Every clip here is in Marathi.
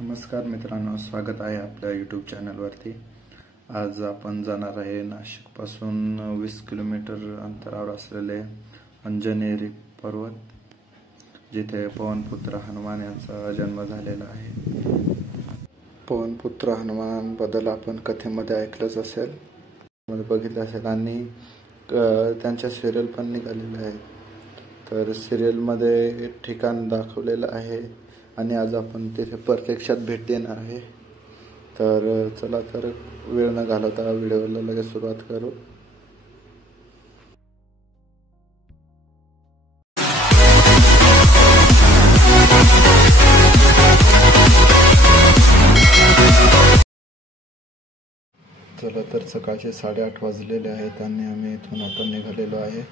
नमस्कार मित्रांनो, स्वागत आहे आपल्या यूट्यूब चॅनलवरती। आज आपण जाणार आहे नाशिकपासून 20 किलोमीटर अंतरावर असलेले अंजनेरी पर्वत, जिथे पवनपुत्र हनुमान यांचा जन्म झालेला आहे। पवनपुत्र हनुमानबद्दल आपण कथेमध्ये ऐकलंच असेल, बघितलं असेल आणि त्यांच्या सिरियल पण निघालेल्या आहेत। तर सिरियलमध्ये ठिकाण दाखवलेलं आहे आणि आज आपण तिथे प्रत्यक्षात भेट देणार आहे। तर चला, तर वेळ न घालवता व्हिडिओला लगेच सुरुवात करू। चला, तर सकाळचे 8:30 वाजलेले आहेत आणि आम्ही इथून आता निघालेलो आहे।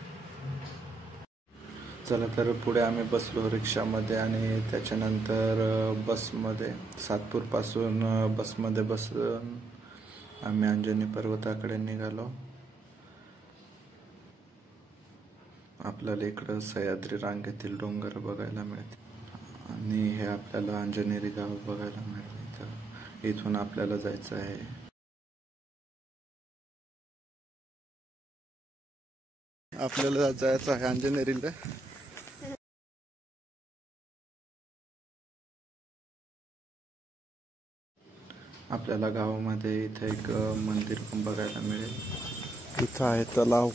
चला, तर पुढे आम्ही बसलो रिक्षामध्ये आणि त्याच्यानंतर बसमध्ये सातपूरपासून बसमध्ये बसून आम्ही अंजनी पर्वताकडे निघालो। आपल्याला इकडं सह्याद्री रांगेतील डोंगर बघायला मिळते आणि हे आपल्याला अंजनेरी गाव बघायला मिळते। इथून आपल्याला जायचं आहे अंजनेरीला। आपल्याला गावामध्ये इथे एक मंदिर पण बघायला मिळेल। इथं आहे तलाव।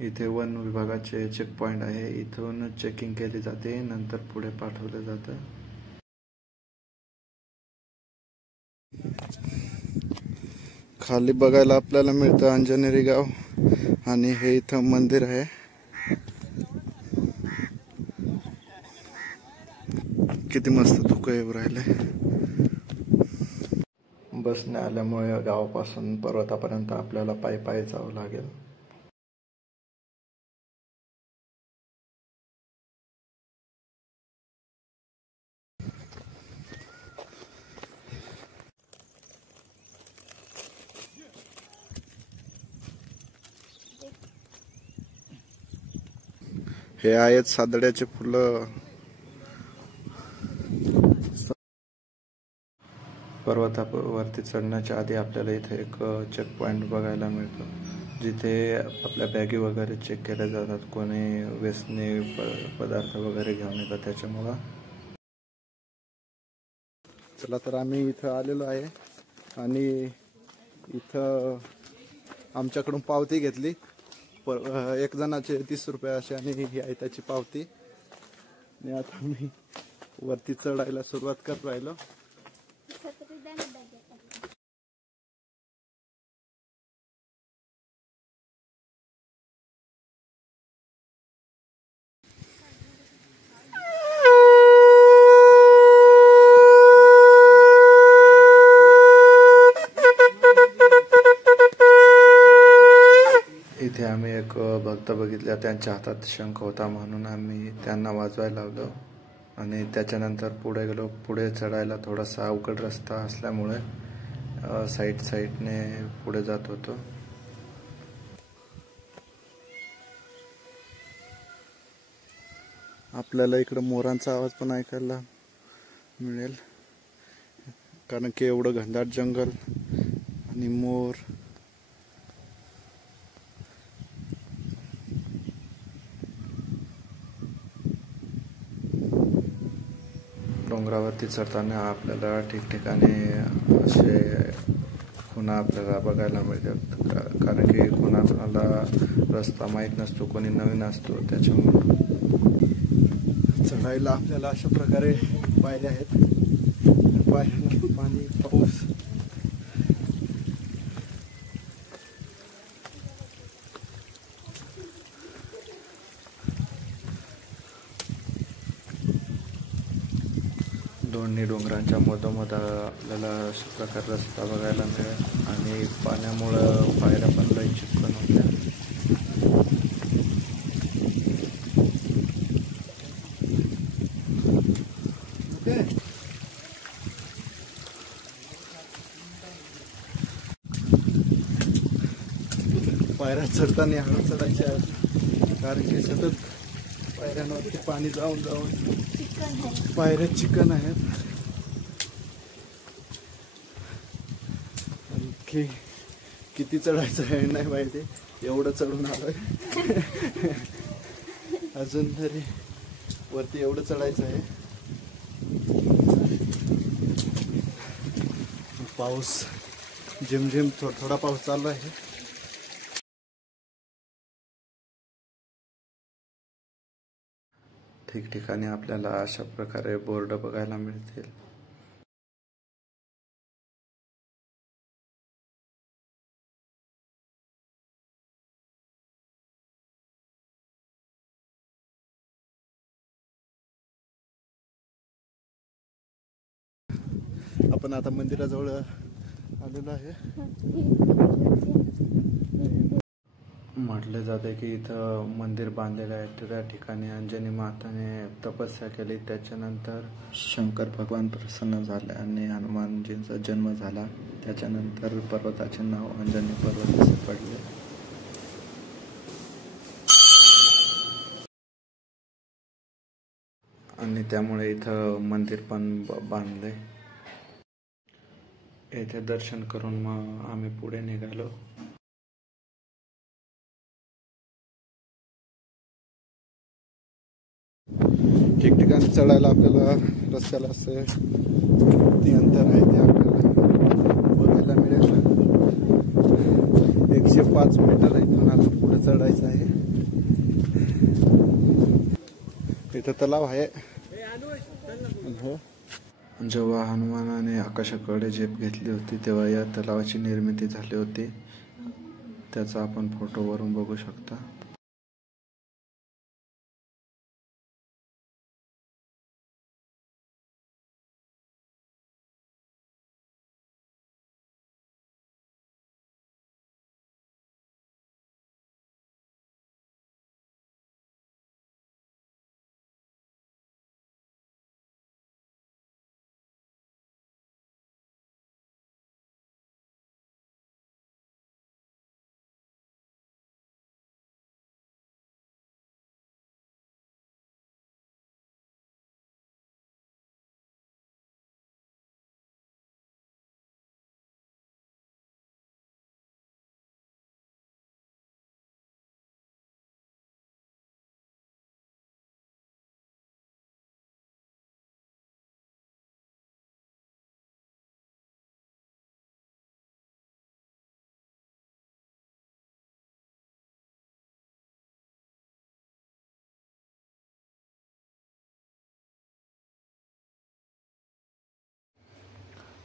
इथे वन विभागाचे चेक पॉइंट आहे, इथून चेकिंग केली जाते, नंतर पुढे पाठवलं जातं। खाली बघायला आपल्याला मिळतं अंजनेरी गाव आणि हे इथं मंदिर आहे। किती मस्त धुकं येऊ राहिलंय। बसने आल्यामुळे गावापासून पर्वतापर्यंत आपल्याला पायी पायी जावं लागेल। हे आहेत सादड्याचे फुलं। पर्वतावरती चढण्याच्या आधी आपल्याला इथे एक चेक पॉइंट बघायला मिळतो, जिथे आपल्या बॅगी वगैरे चेक केल्या जातात। कोणी व्यसनी पदार्थ वगैरे घेऊन येतात त्याच्यामुळं। चला, तर आम्ही इथं आलेलो आहे आणि इथं आमच्याकडून पावती घेतली। एक जणाचे 30 रुपये असे आणि ही आहे त्याची पावती। आणि आता मी वरती चढायला सुरुवात करत राहिलो। इथे आम्ही एक भक्त बघितला, त्यांच्या हातात शंख होता म्हणून आम्ही त्यांना वाजवायला लावलो आणि त्याच्यानंतर पुढे गेलो। पुढे चढायला थोडासा अवघड रस्ता असल्यामुळे साईडने पुढे जात होतो। आपल्याला इकडं मोरांचा आवाज पण ऐकायला मिळेल, कारण की एवढं घनदाट जंगल आणि मोर। डोंगरावरती चढताना आपल्याला ठिकठिकाणी असे खुणा आपल्याला बघायला मिळतात, कारण की कोणाला रस्ता माहीत नसतो, कोणी नवीन असतो, त्याच्यामुळे चढायला आपल्याला अशा प्रकारे पायऱ्या आहेत। पाणी, पाऊस, दोन्ही डोंगरांच्या मधोमध आपल्याला अशा प्रकारे रस्ता बघायला मिळेल आणि पाण्यामुळं पायऱ्या पण लई चिकन होत्या। पायऱ्या चढताना हळू चढायच्या आहेत, कारण की सतत पायऱ्यांवरती पाणी जाऊन जाऊन पायऱ्या चिकन आहेत. आणखी किती चढायचं आहे नाही माहिती, एवढं चढून आलोय. अजून तरी वरती एवढं चढायचं आहे. पाऊस झिमझिम थोडा पाऊस चालू आहे. ठिकठिकाणी आपल्याला अशा प्रकारे बोर्ड बघायला मिळतील. आपण आता मंदिराजवळ आलेलो आहे. म्हटले जाते की इथं मंदिर बांधलेलं आहे. त्या ठिकाणी अंजनी माताने तपस्या केली, त्याच्यानंतर शंकर भगवान प्रसन्न झाले आणि हनुमानजींचा जन्म झाला. त्याच्यानंतर पर्वताचे नाव अंजनी पर्वत असे पडले. आणि त्यामुळे इथं मंदिर पण बांधले. येथे दर्शन करून मग आम्ही पुढे निघालो. ठिकठिकाणी चढायला आपल्याला रस्त्याला असे किती अंतर आहे ते आपल्याला बघायला मिळेल. 105 मीटर इथून अजून पुढे चढायचं आहे. इथं तलाव आहे. जेव्हा हनुमानाने आकाशाकडे झेप घेतली होती तेव्हा या तलावाची निर्मिती झाली होती. त्याचा आपण फोटोवरून बघू शकता.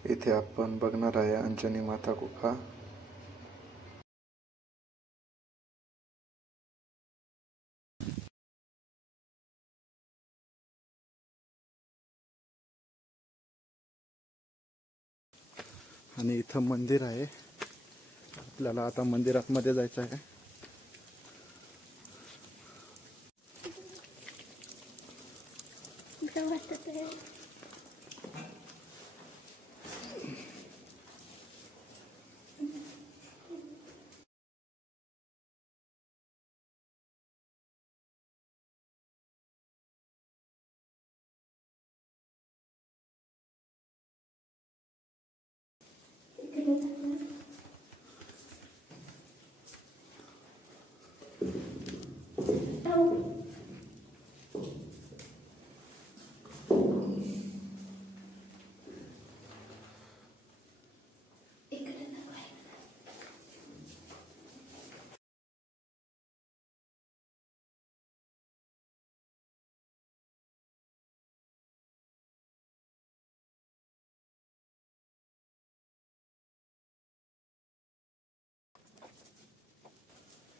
इथे आपण बघणार आहे अंजनी माता गुफा. आणि इथं मंदिर आहे. आपल्याला आता मंदिरात मध्ये जायचं आहे.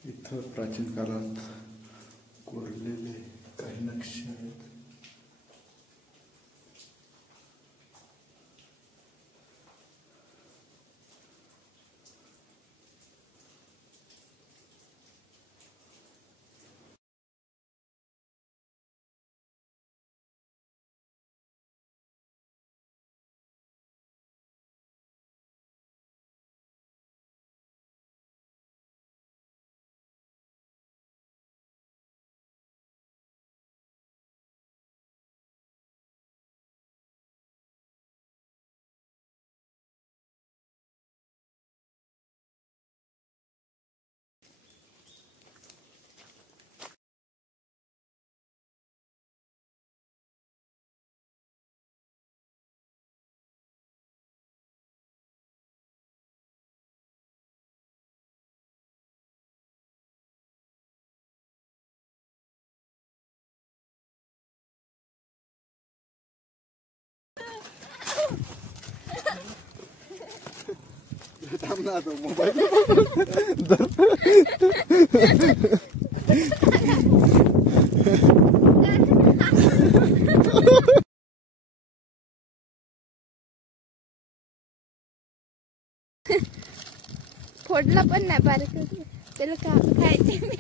इथं प्राचीन काळात कोरलेले काही नक्षी आहेत. फोडला पण नाही बारीक त्याला खायचे मी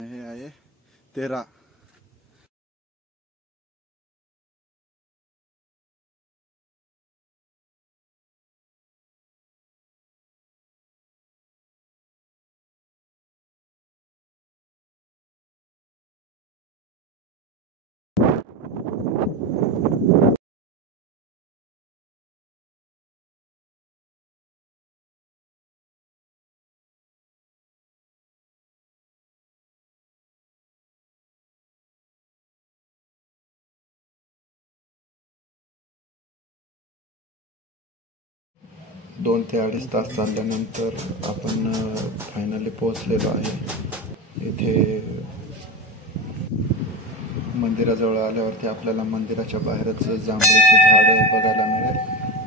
हे आहे 13. दोन ते अडीच तास चालल्यानंतर आपण फायनली पोहोचलेलो आहे इथे. मंदिराजवळ आल्यावरती आपल्याला मंदिराच्या बाहेरच जांभळीचे झाड बघायला मिळेल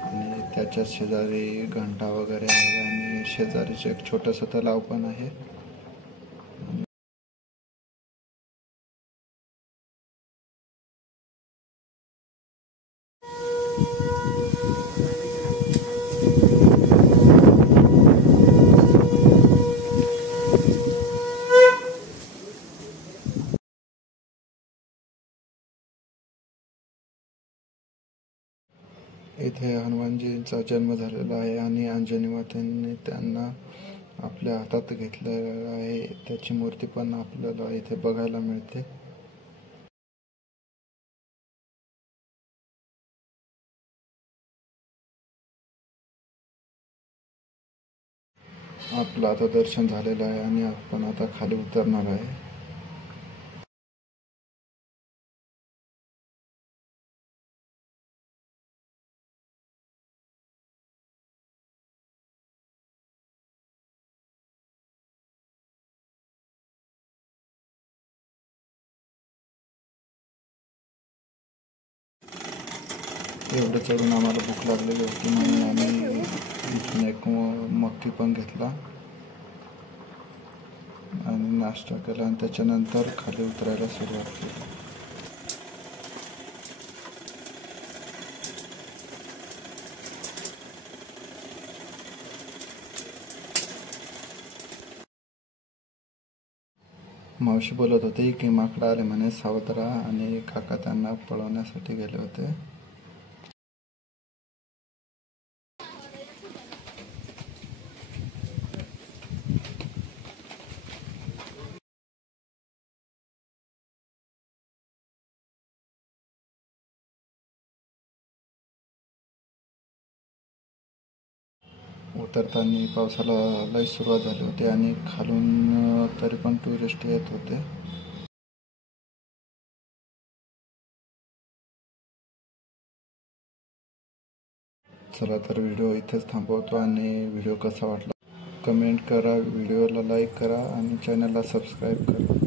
आणि त्याच्या शेजारी घंटा वगैरे आहे आणि शेजारीच एक छोटंसं तलाव पण आहे. इथे हनुमानजींचा जन्म झालेला आहे आणि अंजनी मातेने त्यांना आपल्या हातात घेतलेला आहे. त्याची मूर्ती पण आपल्याला इथे बघायला मिळते. आपलं आता दर्शन झालेलं आहे आणि आपण आता खाली उतरणार आहे. एवढं चढून आम्हाला भूक लागलेली होती म्हणून आम्ही इथून एक मक्की पण घेतला आणि नाश्ता केला आणि त्याच्यानंतर खाली उतरायला सुरुवात केली. मावशी बोलत होती की माकडं आले म्हणे, सावध राहा, आणि काका त्यांना पळवण्यासाठी गेले होते. उतरताना पावसाला लय सुरुवात झाली होती आणि खालून तरी पण टुरिस्ट येत होते. चला तर व्हिडिओ इथेच थांबवतो आणि व्हिडिओ कसा वाटला कमेंट करा, व्हिडिओला लाईक करा आणि चॅनलला सबस्क्राईब करा.